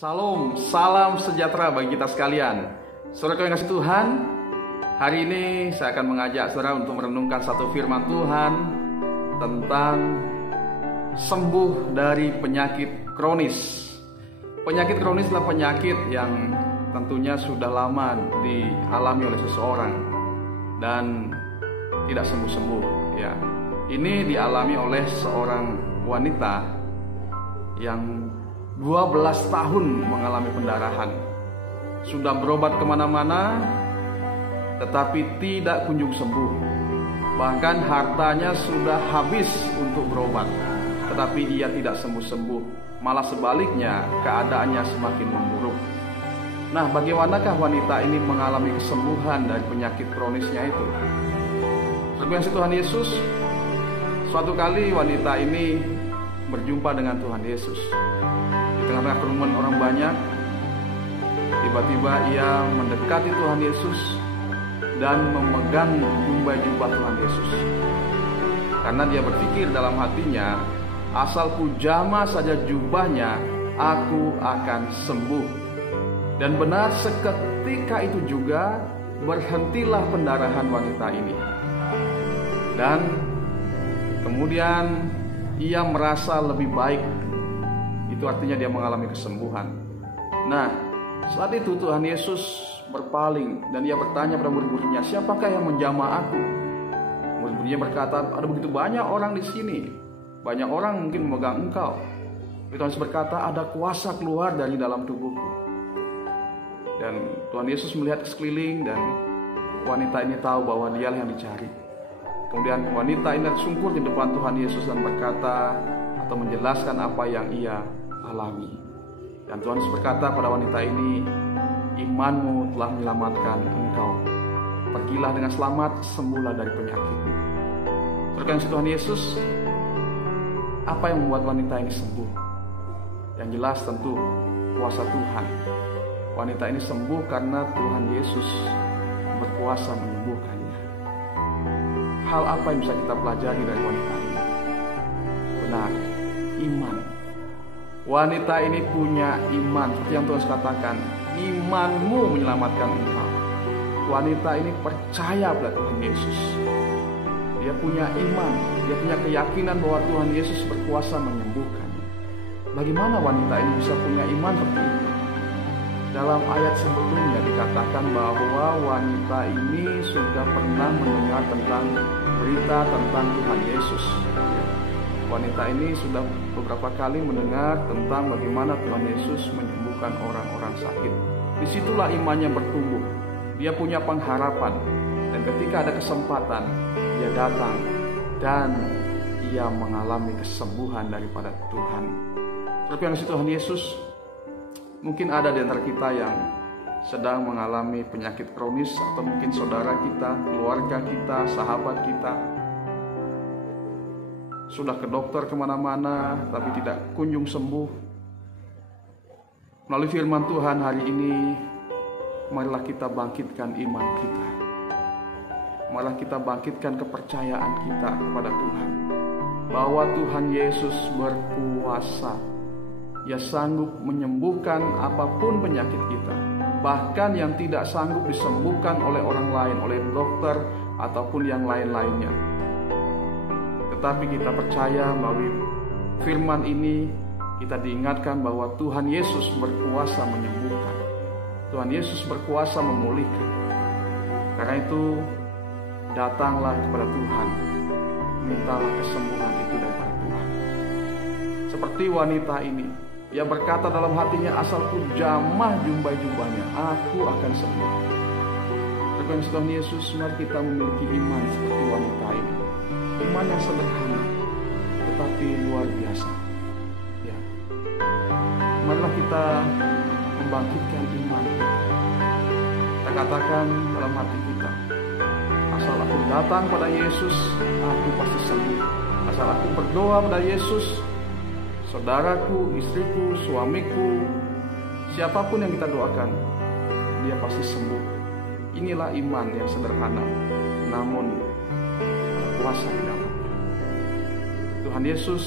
Salam, salam sejahtera bagi kita sekalian. Saudara yang kasih Tuhan, hari ini saya akan mengajak saudara untuk merenungkan satu firman Tuhan tentang sembuh dari penyakit kronis. Penyakit kronis adalah penyakit yang tentunya sudah lama dialami oleh seseorang dan tidak sembuh-sembuh. Ya, ini dialami oleh seorang wanita yang 12 tahun mengalami pendarahan. Sudah berobat kemana-mana, tetapi tidak kunjung sembuh. Bahkan hartanya sudah habis untuk berobat, tetapi ia tidak sembuh-sembuh. Malah sebaliknya, keadaannya semakin memburuk. Nah, bagaimanakah wanita ini mengalami kesembuhan dari penyakit kronisnya itu? Sebagai Tuhan Yesus, suatu kali wanita ini berjumpa dengan Tuhan Yesus. Di tengah-tengah kerumunan orang banyak, tiba-tiba ia mendekati Tuhan Yesus dan memegang jubah Tuhan Yesus. Karena dia berpikir dalam hatinya, asal ku jamah saja jubahnya, aku akan sembuh. Dan benar seketika itu juga berhentilah pendarahan wanita ini. Dan kemudian ia merasa lebih baik. Itu artinya dia mengalami kesembuhan. Nah, saat itu Tuhan Yesus berpaling dan ia bertanya pada murid-muridnya, siapakah yang menjamah aku? Murid-muridnya berkata, ada begitu banyak orang di sini. Banyak orang mungkin memegang engkau. Tuhan Yesus berkata, ada kuasa keluar dari dalam tubuhku. Dan Tuhan Yesus melihat ke sekeliling dan wanita ini tahu bahwa dialah yang dicari. Kemudian wanita ini tersungkur di depan Tuhan Yesus dan berkata atau menjelaskan apa yang ia alami. Dan Tuhan Yesus berkata pada wanita ini, imanmu telah menyelamatkan engkau. Pergilah dengan selamat, sembuhlah dari penyakitmu. Terkait Tuhan Yesus, apa yang membuat wanita ini sembuh? Yang jelas tentu kuasa Tuhan. Wanita ini sembuh karena Tuhan Yesus berkuasa menyembuhkannya. Hal apa yang bisa kita pelajari dari wanita ini? Benar, iman. Wanita ini punya iman, seperti yang Tuhan katakan, imanmu menyelamatkan engkau. Wanita ini percaya pada Tuhan Yesus. Dia punya iman, dia punya keyakinan bahwa Tuhan Yesus berkuasa menyembuhkan. Bagaimana wanita ini bisa punya iman seperti itu? Dalam ayat sebelumnya dikatakan bahwa wanita ini sudah pernah mendengar tentang berita tentang Tuhan Yesus. Wanita ini sudah beberapa kali mendengar tentang bagaimana Tuhan Yesus menyembuhkan orang-orang sakit. Disitulah imannya bertumbuh. Dia punya pengharapan. Dan ketika ada kesempatan, dia datang dan ia mengalami kesembuhan daripada Tuhan. Seperti yang Tuhan Yesus, mungkin ada di antara kita yang sedang mengalami penyakit kronis, atau mungkin saudara kita, keluarga kita, sahabat kita sudah ke dokter kemana-mana tapi tidak kunjung sembuh. Melalui firman Tuhan hari ini, marilah kita bangkitkan iman kita. Marilah kita bangkitkan kepercayaan kita kepada Tuhan, bahwa Tuhan Yesus berkuasa. Ia sanggup menyembuhkan apapun penyakit kita, bahkan yang tidak sanggup disembuhkan oleh orang lain, oleh dokter ataupun yang lain-lainnya. Tetapi kita percaya melalui firman ini, kita diingatkan bahwa Tuhan Yesus berkuasa menyembuhkan. Tuhan Yesus berkuasa memulihkan. Karena itu, datanglah kepada Tuhan. Mintalah kesembuhan itu daripada Tuhan. Seperti wanita ini, ia berkata dalam hatinya, asal ku jamah jubahnya, aku akan sembuh. Terkait Tuhan Yesus, mari kita memiliki iman seperti wanita ini. Iman yang sederhana, tetapi luar biasa. Ya, marilah kita membangkitkan iman kita. Kita katakan dalam hati kita, asal aku datang pada Yesus, aku pasti sembuh. Asal aku berdoa pada Yesus, saudaraku, istriku, suamiku, siapapun yang kita doakan, dia pasti sembuh. Inilah iman yang sederhana, namun ada kuasa di dalamnya. Tuhan Yesus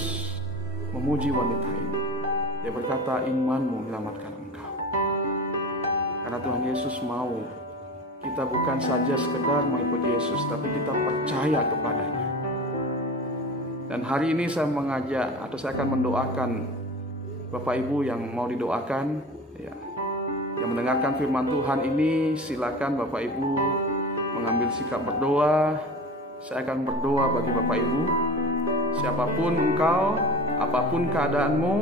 memuji wanita ini. Dia berkata, imanmu menyelamatkan engkau. Karena Tuhan Yesus mau kita bukan saja sekedar mengikuti Yesus, tapi kita percaya kepadanya. Dan hari ini saya mengajak atau saya akan mendoakan Bapak Ibu yang mau didoakan, ya, yang mendengarkan firman Tuhan ini, silakan Bapak Ibu mengambil sikap berdoa. Saya akan berdoa bagi Bapak Ibu. Siapapun engkau, apapun keadaanmu,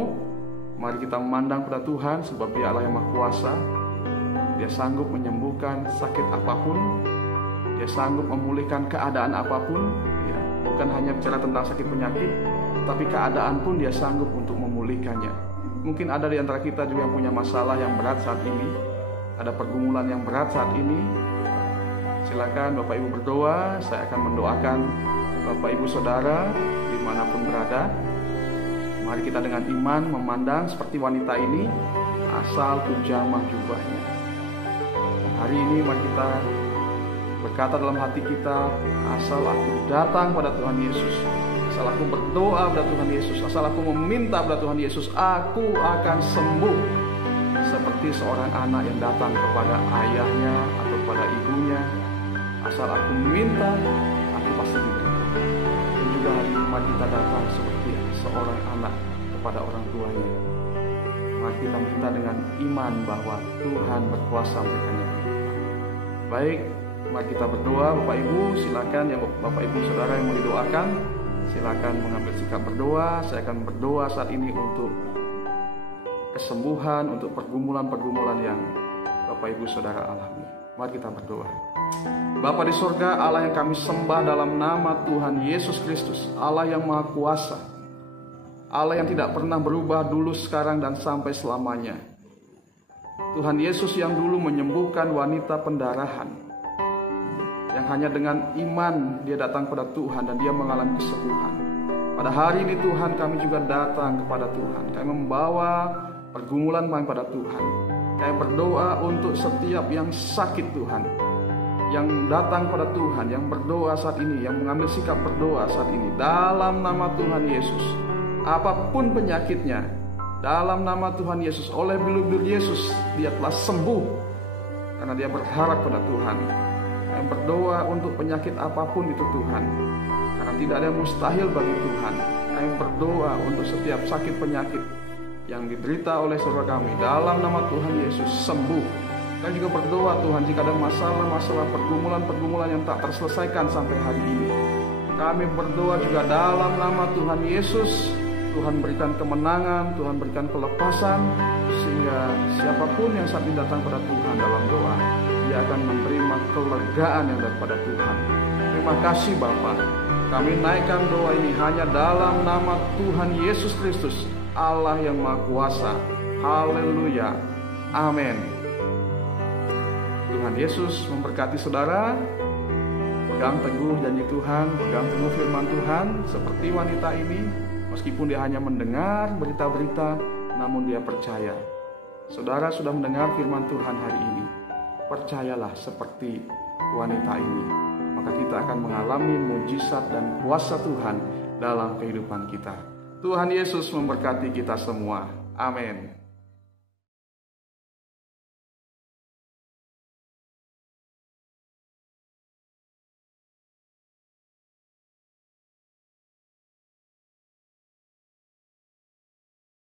mari kita memandang pada Tuhan, sebab Dia Allah yang Maha Kuasa. Dia sanggup menyembuhkan sakit apapun. Dia sanggup memulihkan keadaan apapun, ya. Bukan hanya bicara tentang sakit penyakit, tapi keadaan pun Dia sanggup untuk memulihkannya. Mungkin ada di antara kita juga yang punya masalah yang berat saat ini, ada pergumulan yang berat saat ini. Silakan Bapak Ibu berdoa. Saya akan mendoakan Bapak Ibu Saudara dimanapun berada. Mari kita dengan iman memandang seperti wanita ini, asal ku jamah jubahnya. Dan hari ini mari kita berkata dalam hati kita, asal aku datang pada Tuhan Yesus, asal aku berdoa pada Tuhan Yesus, asal aku meminta pada Tuhan Yesus, aku akan sembuh. Seperti seorang anak yang datang kepada ayahnya atau kepada ibunya, asal aku minta, aku pasti diberi. Dan juga hari ini mari kita datang seperti seorang anak kepada orang tuanya. Mari kita minta dengan iman bahwa Tuhan berkuasa memberikannya kehidupan. Baik, mari kita berdoa. Bapak Ibu silakan, yang Bapak Ibu Saudara yang mau didoakan, silakan mengambil sikap berdoa. Saya akan berdoa saat ini untuk kesembuhan, untuk pergumulan-pergumulan yang Bapak Ibu Saudara alami. Mari kita berdoa. Bapa di surga, Allah yang kami sembah dalam nama Tuhan Yesus Kristus, Allah yang Maha Kuasa, Allah yang tidak pernah berubah dulu, sekarang, dan sampai selamanya. Tuhan Yesus yang dulu menyembuhkan wanita pendarahan, yang hanya dengan iman dia datang kepada Tuhan dan dia mengalami kesembuhan. Pada hari ini Tuhan, kami juga datang kepada Tuhan. Kami membawa pergumulan kami pada Tuhan. Kami berdoa untuk setiap yang sakit Tuhan, yang datang pada Tuhan, yang berdoa saat ini, yang mengambil sikap berdoa saat ini, dalam nama Tuhan Yesus. Apapun penyakitnya, dalam nama Tuhan Yesus, oleh bulu-bulu Yesus, dia telah sembuh karena dia berharap pada Tuhan. Kami berdoa untuk penyakit apapun itu Tuhan, karena tidak ada yang mustahil bagi Tuhan. Kami berdoa untuk setiap sakit penyakit yang diderita oleh saudara kami, dalam nama Tuhan Yesus, sembuh. Kami juga berdoa Tuhan, jika ada masalah-masalah, pergumulan-pergumulan yang tak terselesaikan sampai hari ini, kami berdoa juga dalam nama Tuhan Yesus, Tuhan berikan kemenangan, Tuhan berikan kelepasan, sehingga siapapun yang saat ini datang pada Tuhan dalam doa, dia akan menerima kelegaan yang daripada Tuhan. Terima kasih Bapa. Kami naikkan doa ini hanya dalam nama Tuhan Yesus Kristus, Allah yang Maha Kuasa. Haleluya. Amin. Tuhan Yesus memberkati saudara. Pegang teguh janji Tuhan, pegang teguh firman Tuhan, seperti wanita ini. Meskipun dia hanya mendengar berita-berita, namun dia percaya. Saudara sudah mendengar firman Tuhan hari ini. Percayalah seperti wanita ini, maka kita akan mengalami mujizat dan kuasa Tuhan dalam kehidupan kita. Tuhan Yesus memberkati kita semua. Amin.